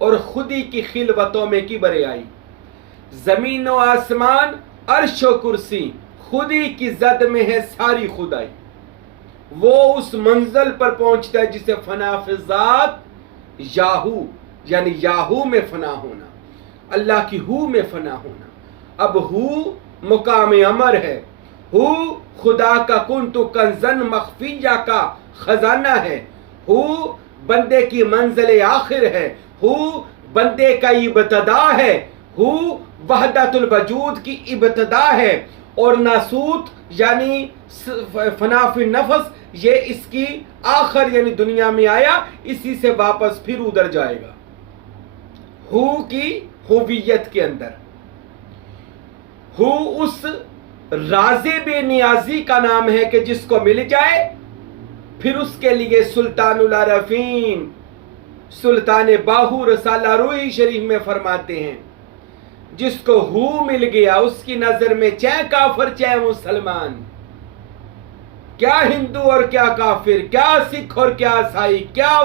اور خودی کی خلوتوں میں کبر آئی. زمین و آسمان عرش و کرسی خودی کی زد میں ہے ساری خدائی. وہ اس منزل پر پہنچتا ہے جسے فنا فی ذات یاہو یعنی یاہو میں فنا ہونا، اللہ کی ہو میں فنا ہونا. اب ہو مقام امر ہے، ہو خدا کا کنت کنزن مخفیہ کا خزانہ ہے، ہو بندے کی منزل آخر ہے، ہو بندے کا ابتدا ہے، ہو وحدت الوجود کی ابتدا ہے. اور ناسوت یعنی فنا فی النفس یہ اس کی آخر یعنی دنیا میں آیا، اسی سے واپس پھر ادھر جائے گا. ہو کی ہویت کے اندر ہو اس راز بے نیازی کا نام ہے کہ جس کو مل جائے پھر اس کے لیے سلطان العارفین سلطان باہو رسالہ روئی شریف میں فرماتے ہیں جس کو ہو مل گیا اس کی نظر میں چاہے کافر چاہے مسلمان، کیا ہندو اور کیا کافر، کیا سکھ اور کیا عیسائی، کیا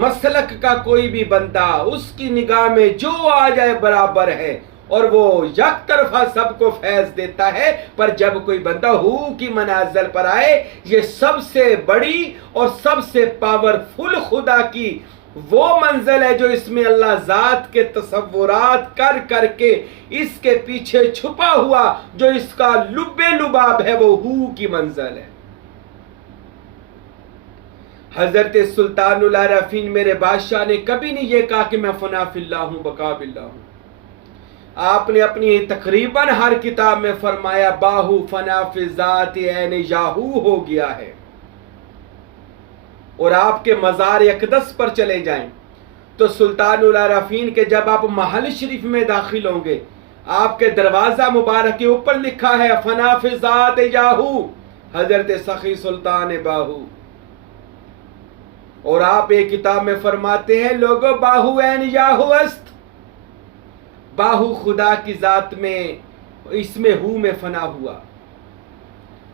مسلک کا کوئی بھی بندہ، اس کی نگاہ میں جو آ جائے برابر ہے اور وہ یک طرفہ سب کو فیض دیتا ہے. پر جب کوئی بندہ ہو کی منازل پر آئے، یہ سب سے بڑی اور سب سے پاورفل خدا کی وہ منزل ہے جو اس میں اللہ ذات کے تصورات کر کر کے اس کے پیچھے چھپا ہوا جو اس کا لب لباب ہے وہ ہو کی منزل ہے. حضرت سلطان العارفین میرے بادشاہ نے کبھی نہیں یہ کہا کہ میں فنا فی اللہ ہوں بقا باللہ ہوں. آپ نے اپنی تقریباً ہر کتاب میں فرمایا باہو فنا فی ذات عین یاہو ہو گیا ہے. اور آپ کے مزار اقدس پر چلے جائیں تو سلطان العارفین کے جب آپ محل شریف میں داخل ہوں گے آپ کے دروازہ مبارک کے اوپر لکھا ہے فنا فی ذات یاہو حضرت سخی سلطان باہو. اور آپ ایک کتاب میں فرماتے ہیں لوگو باہو عین یاہو است، باہو خدا کی ذات میں اس میں ہو میں فنا ہوا،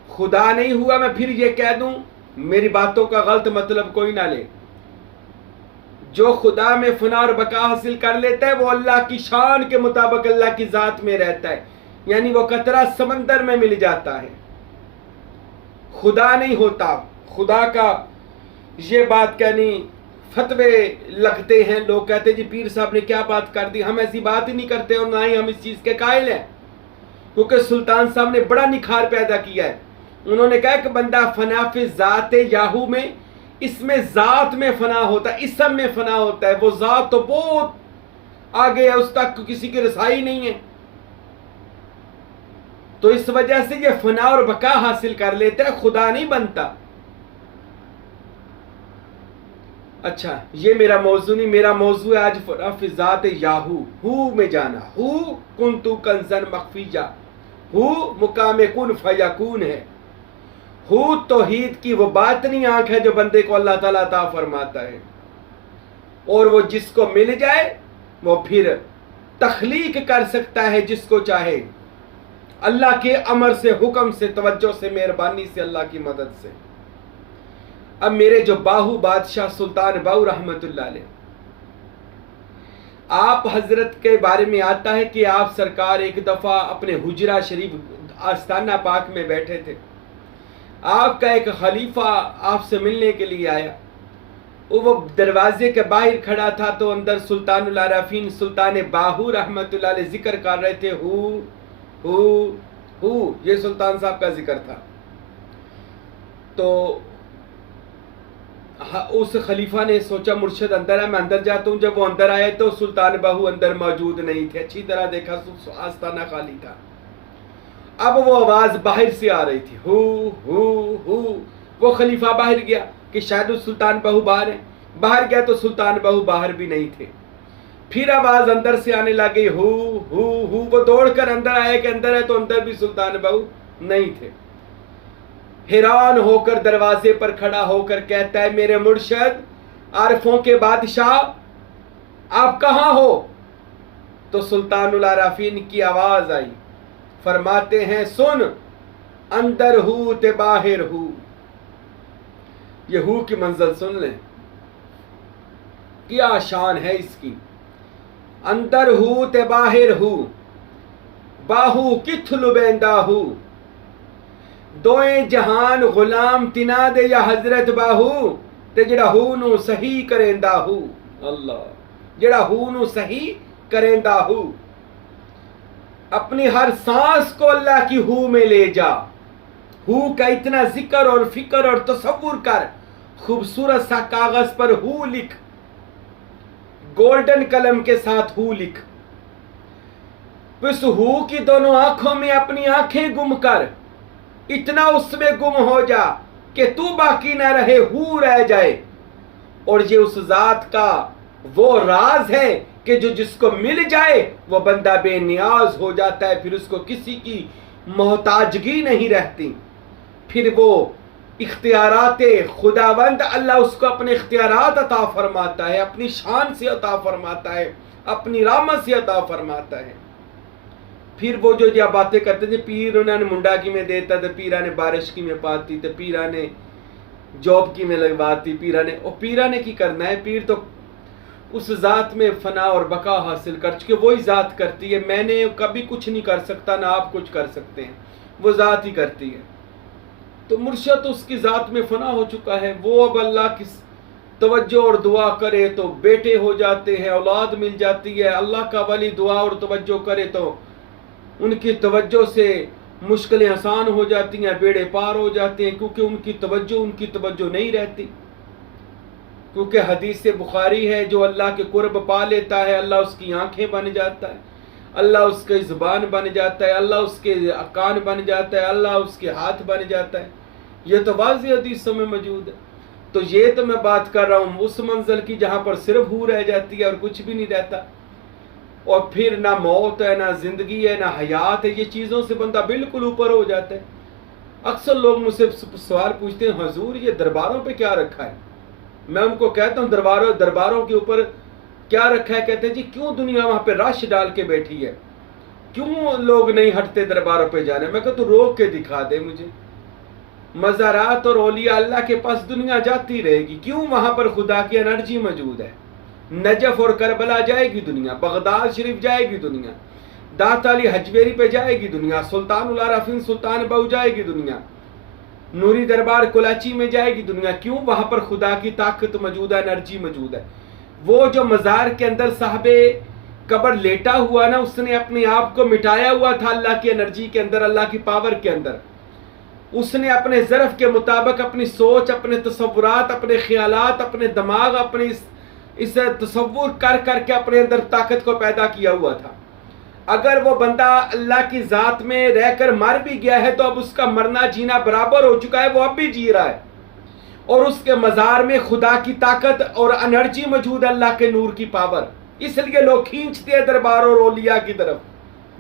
خدا نہیں ہوا. میں پھر یہ کہہ دوں میری باتوں کا غلط مطلب کوئی نہ لے، جو خدا میں فنا اور بقا حاصل کر لیتا ہے وہ اللہ کی شان کے مطابق اللہ کی ذات میں رہتا ہے، یعنی وہ قطرہ سمندر میں مل جاتا ہے، خدا نہیں ہوتا. خدا کا یہ بات کہنی فتوے لگتے ہیں، لوگ کہتے ہیں جی پیر صاحب نے کیا بات کر دی. ہم ایسی بات ہی نہیں کرتے اور نہ ہی ہم اس چیز کے قائل ہیں، کیونکہ سلطان صاحب نے بڑا نکھار پیدا کیا ہے. انہوں نے کہا کہ بندہ فنا فی ذات یاہو میں اس میں ذات میں فنا ہوتا ہے، اسم میں فنا ہوتا ہے. وہ ذات تو بہت آگے ہے، اس تک کسی کی رسائی نہیں ہے. تو اس وجہ سے یہ فنا اور بقا حاصل کر لیتا ہے، خدا نہیں بنتا. اچھا یہ میرا موضوع نہیں، میرا موضوع ہے آج فنا فی ذات یاہو، ہو میں جانا. ہو کنتو کنزن مخفیہ، ہو مقام کن فیکون ہے. ہو توحید کی وہ باطنی آنکھ ہے جو بندے کو اللہ تعالیٰ عطا فرماتا ہے، اور وہ جس کو مل جائے وہ پھر تخلیق کر سکتا ہے جس کو چاہے، اللہ کے امر سے، حکم سے، توجہ سے، مہربانی سے، اللہ کی مدد سے. اب میرے جو باہو بادشاہ سلطان باہو رحمت اللہ علیہ، آپ حضرت کے بارے میں آتا ہے کہ آپ سرکار ایک دفعہ اپنے حجرہ شریف آستانہ پاک میں بیٹھے تھے. آپ کا ایک خلیفہ آپ سے ملنے کے لیے آیا، وہ دروازے کے باہر کھڑا تھا تو اندر سلطان العارفین سلطان باہو رحمت اللہ علیہ ذکر کر رہے تھے ہو. یہ سلطان صاحب کا ذکر تھا. تو اس خلیفہ نے سوچا مرشد اندر ہے، میں اندر جاتا ہوں. جب وہ اندر آئے تو سلطان باہو اندر موجود نہیں تھے، اچھی طرح دیکھا آستانہ خالی تھا. اب وہ آواز باہر سے آ رہی تھی ہو. وہ خلیفہ باہر گیا کہ شاید سلطان باہو باہر ہے، باہر گیا تو سلطان باہو باہر بھی نہیں تھے. پھر آواز اندر سے آنے لگی ہو. وہ دوڑ کر اندر آئے کہ اندر ہے تو اندر بھی سلطان باہو نہیں تھے. حیران ہو کر دروازے پر کھڑا ہو کر کہتا ہے میرے مرشد عارفوں کے بادشاہ آپ کہاں ہو؟ تو سلطان العارفین کی آواز آئی، فرماتے ہیں سن اندر ہو تے باہر ہو. یہ ہو کی منزل سن لیں. کیا شان ہے اس کی. اندر ہو تے باہر ہو باہو کتھ لبیندا ہو دوئیں جہان غلام تنا دے یا حضرت باہو تے جڑا ہو نو صحیح کریندا ہو. اللہ جڑا ہو نو صحیح کریندا ہو. اپنی ہر سانس کو اللہ کی ہو میں لے جا. ہو کا اتنا ذکر اور فکر اور تصور کر. خوبصورت سا کاغذ پر ہو لکھ, گولڈن قلم کے ساتھ ہو لکھ. اس ہو کی دونوں آنکھوں میں اپنی آنکھیں گم کر, اتنا اس میں گم ہو جا کہ تو باقی نہ رہے, ہو رہ جائے. اور یہ اس ذات کا وہ راز ہے کہ جو جس کو مل جائے وہ بندہ بے نیاز ہو جاتا ہے, پھر اس کو کسی کی محتاجگی نہیں رہتی. پھر وہ اختیارات خداوند اللہ اس کو اپنے اختیارات عطا فرماتا ہے, اپنی شان سے عطا فرماتا ہے, اپنی رحمت سے عطا فرماتا ہے. پھر وہ جو باتیں کرتے تھے, پیر انہوں نے منڈا کی میں دیتا تھا, پیرا نے بارش کی میں پاتی تھے, پیرا نے جاب کی میں لگواتی, پیرا نے کی کرنا ہے. پیر تو اس ذات میں فنا اور بقا حاصل کر چکے, وہی ذات کرتی ہے. میں نے کبھی کچھ نہیں کر سکتا, نہ آپ کچھ کر سکتے ہیں, وہ ذات ہی کرتی ہے. تو مرشد اس کی ذات میں فنا ہو چکا ہے. وہ اب اللہ کی توجہ اور دعا کرے تو بیٹے ہو جاتے ہیں, اولاد مل جاتی ہے. اللہ کا ولی دعا اور توجہ کرے تو ان کی توجہ سے مشکلیں آسان ہو جاتی ہیں, بیڑے پار ہو جاتے ہیں, کیونکہ ان کی توجہ نہیں رہتی. کیونکہ حدیث بخاری ہے, جو اللہ کے قرب پا لیتا ہے اللہ اس کی آنکھیں بن جاتا ہے, اللہ اس کی زبان بن جاتا ہے, اللہ اس کے کان بن جاتا ہے, اللہ اس کے ہاتھ بن جاتا ہے. یہ تو واضح حدیثوں میں موجود ہے. تو یہ تو میں بات کر رہا ہوں اس منزل کی جہاں پر صرف ہو رہ جاتی ہے اور کچھ بھی نہیں رہتا, اور پھر نہ موت ہے, نہ زندگی ہے, نہ حیات ہے. یہ چیزوں سے بندہ بالکل اوپر ہو جاتا ہے. اکثر لوگ مجھ سے سوال پوچھتے ہیں, حضور یہ درباروں پہ کیا رکھا ہے؟ میں ان کو کہتا ہوں درباروں کے اوپر کیا رکھا ہے؟ کہتے ہیں جی کیوں دنیا وہاں پہ رش ڈال کے بیٹھی ہے, کیوں لوگ نہیں ہٹتے درباروں پہ جانے. میں کہتا ہوں روک کے دکھا دے مجھے. مزارات اور اولیاء اللہ کے پاس دنیا جاتی رہے گی, کیوں وہاں پر خدا کی انرجی موجود ہے. نجف اور کربلا جائے گی دنیا, بغداد شریف جائے گی دنیا, دات علی حجویری پہ جائے گی دنیا, سلطان العارفین سلطان بہو جائے گی دنیا, نوری دربار کلاچی میں جائے گی دنیا. کیوں؟ وہاں پر خدا کی طاقت موجود ہے, انرجی موجود ہے. وہ جو مزار کے اندر صاحب قبر لیٹا ہوا نا, اس نے اپنے آپ کو مٹایا ہوا تھا اللہ کی انرجی کے اندر, اللہ کی پاور کے اندر. اس نے اپنے ظرف کے مطابق اپنی سوچ, اپنے تصورات, اپنے خیالات, اپنے دماغ, اپنے اس تصور کر کر کے اپنے اندر طاقت کو پیدا کیا ہوا تھا. اگر وہ بندہ اللہ کی ذات میں رہ کر مر بھی گیا ہے تو اب اس کا مرنا جینا برابر ہو چکا ہے, وہ اب بھی جی رہا ہے. اور اس کے مزار میں خدا کی طاقت اور انرجی موجود ہے, اللہ کے نور کی پاور. اس لیے لوگ کھینچتے ہیں دربار اور اولیاء کی طرف.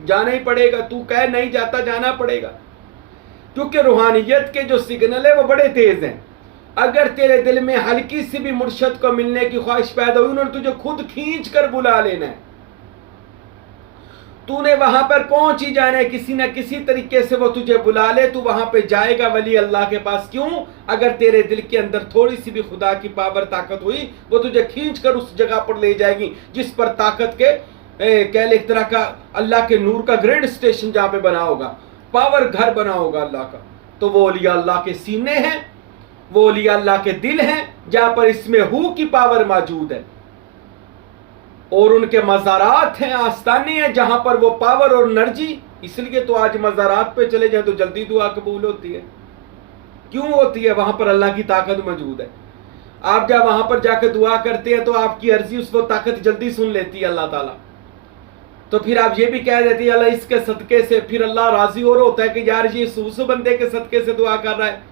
جانا ہی پڑے گا, تو کہہ نہیں جاتا جانا پڑے گا, کیونکہ روحانیت کے جو سگنل ہیں وہ بڑے تیز ہیں. اگر تیرے دل میں ہلکی سی بھی مرشد کو ملنے کی خواہش پیدا ہوئی, انہوں نے تجھے خود کھینچ کر بلا لینا ہے. تو نے وہاں پر پہنچ ہی جانا ہے, کسی نہ کسی طریقے سے وہ تجھے بلا لے تو وہاں پہ جائے گا ولی اللہ کے پاس. کیوں؟ اگر تیرے دل کے اندر تھوڑی سی بھی خدا کی پاور طاقت ہوئی, وہ تجھے کھینچ کر اس جگہ پر لے جائے گی جس پر طاقت کے کہہ لے ایک طرح کا اللہ کے نور کا گریڈ اسٹیشن جہاں پہ بنا ہوگا, پاور گھر بنا ہوگا اللہ کا. تو وہ اولیاء اللہ کے سینے ہیں, وہ اولیاء اللہ کے دل ہیں جہاں پر اس میں ہو کی پاور موجود ہے, اور ان کے مزارات ہیں, آستانے ہیں جہاں پر وہ پاور اور انرجی. اس لیے تو آج مزارات پہ چلے جائیں تو جلدی دعا قبول ہوتی ہے. کیوں ہوتی ہے؟ وہاں پر اللہ کی طاقت موجود ہے. آپ جب وہاں پر جا کے دعا کرتے ہیں تو آپ کی عرضی اس وقت طاقت جلدی سن لیتی ہے اللہ تعالیٰ. تو پھر آپ یہ بھی کہہ دیتی ہے اللہ اس کے صدقے سے, پھر اللہ راضی اور ہوتا ہے کہ یار یہ اس بندے کے صدقے سے دعا کر رہا ہے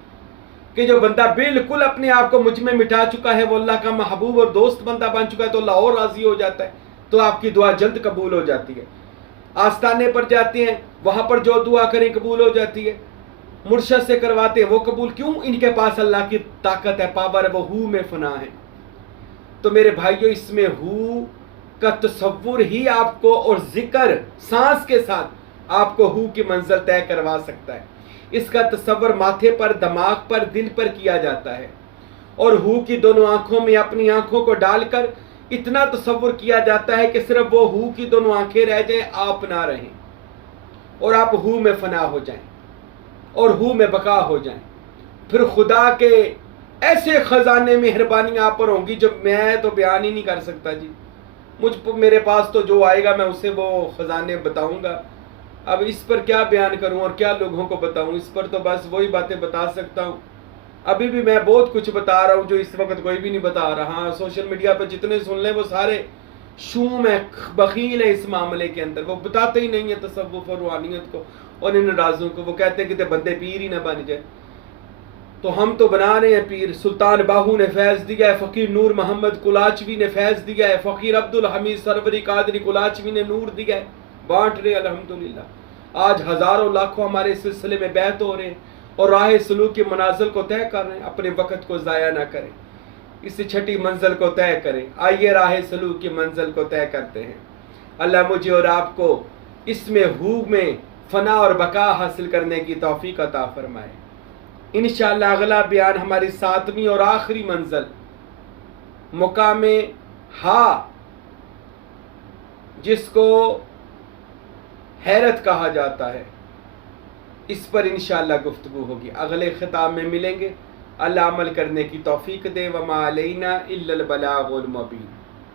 کہ جو بندہ بالکل اپنے آپ کو مجھ میں مٹا چکا ہے, وہ اللہ کا محبوب اور دوست بندہ بن چکا ہے, تو اللہ اور راضی ہو جاتا ہے, تو آپ کی دعا جلد قبول ہو جاتی ہے. آستانے پر جاتے ہیں, وہاں پر جو دعا کریں قبول ہو جاتی ہے. مرشد سے کرواتے ہیں وہ قبول. کیوں؟ ان کے پاس اللہ کی طاقت ہے, پاور ہے, وہ ہو میں فنا ہے. تو میرے بھائیو, اس میں ہو کا تصور ہی آپ کو اور ذکر سانس کے ساتھ آپ کو ہو کی منزل طے کروا سکتا ہے. اس کا تصور ماتھے پر, دماغ پر, دل پر کیا جاتا ہے, اور ہو کی دونوں آنکھوں میں اپنی آنکھوں کو ڈال کر اتنا تصور کیا جاتا ہے کہ صرف وہ ہو کی دونوں آنکھیں رہ جائیں، آپ نہ رہیں، اور آپ ہو میں فنا ہو جائیں اور ہو میں بقا ہو جائیں، پھر خدا کے ایسے خزانے مہربانی آپ پر ہوں گی جو میں تو بیان ہی نہیں کر سکتا جی۔ میرے پاس تو جو آئے گا میں اسے وہ خزانے بتاؤں گا، اب اس پر کیا بیان کروں اور کیا لوگوں کو بتاؤں، اس پر تو بس وہی باتیں بتا سکتا ہوں۔ ابھی بھی میں بہت کچھ بتا رہا ہوں جو اس وقت کوئی بھی نہیں بتا رہا۔ ہاں، سوشل میڈیا پہ جتنے سن لیں وہ سارے شوم ہے، بخیل ہے اس معاملے کے اندر، وہ بتاتے ہی نہیں ہیں تصوف اور روحانیت کو اور ان رازوں کو۔ وہ کہتے ہیں کہ بندے پیر ہی نہ بن جائے، تو ہم تو بنا رہے ہیں پیر۔ سلطان باہو نے فیض دیا ہے، فقیر نور محمد کلاچوی نے فیض دیا ہے، فقیر عبدالحمید سروری قادری کلاچوی نے نور دیا ہے، بانٹ رہے الحمدللہ۔ آج ہزاروں لاکھوں ہمارے سلسلے میں بیعت ہو رہے ہیں اور راہ سلوک کی منازل کو طے کر رہے ہیں۔ اپنے وقت کو ضائع نہ کریں، اس چھٹی منزل کو طے کریں۔ آئیے راہ سلوک کی منزل کو طے کرتے ہیں۔ اللہ مجھے اور آپ کو اس میں ہو میں فنا اور بقا حاصل کرنے کی توفیق عطا فرمائے۔ انشاءاللہ اگلا بیان ہماری 7ویں اور آخری منزل مقام ہا، جس کو حیرت کہا جاتا ہے، اس پر انشاءاللہ گفتگو ہوگی۔ اگلے خطاب میں ملیں گے۔ اللہ عمل کرنے کی توفیق دے۔ وما علینا الا البلاغ المبین۔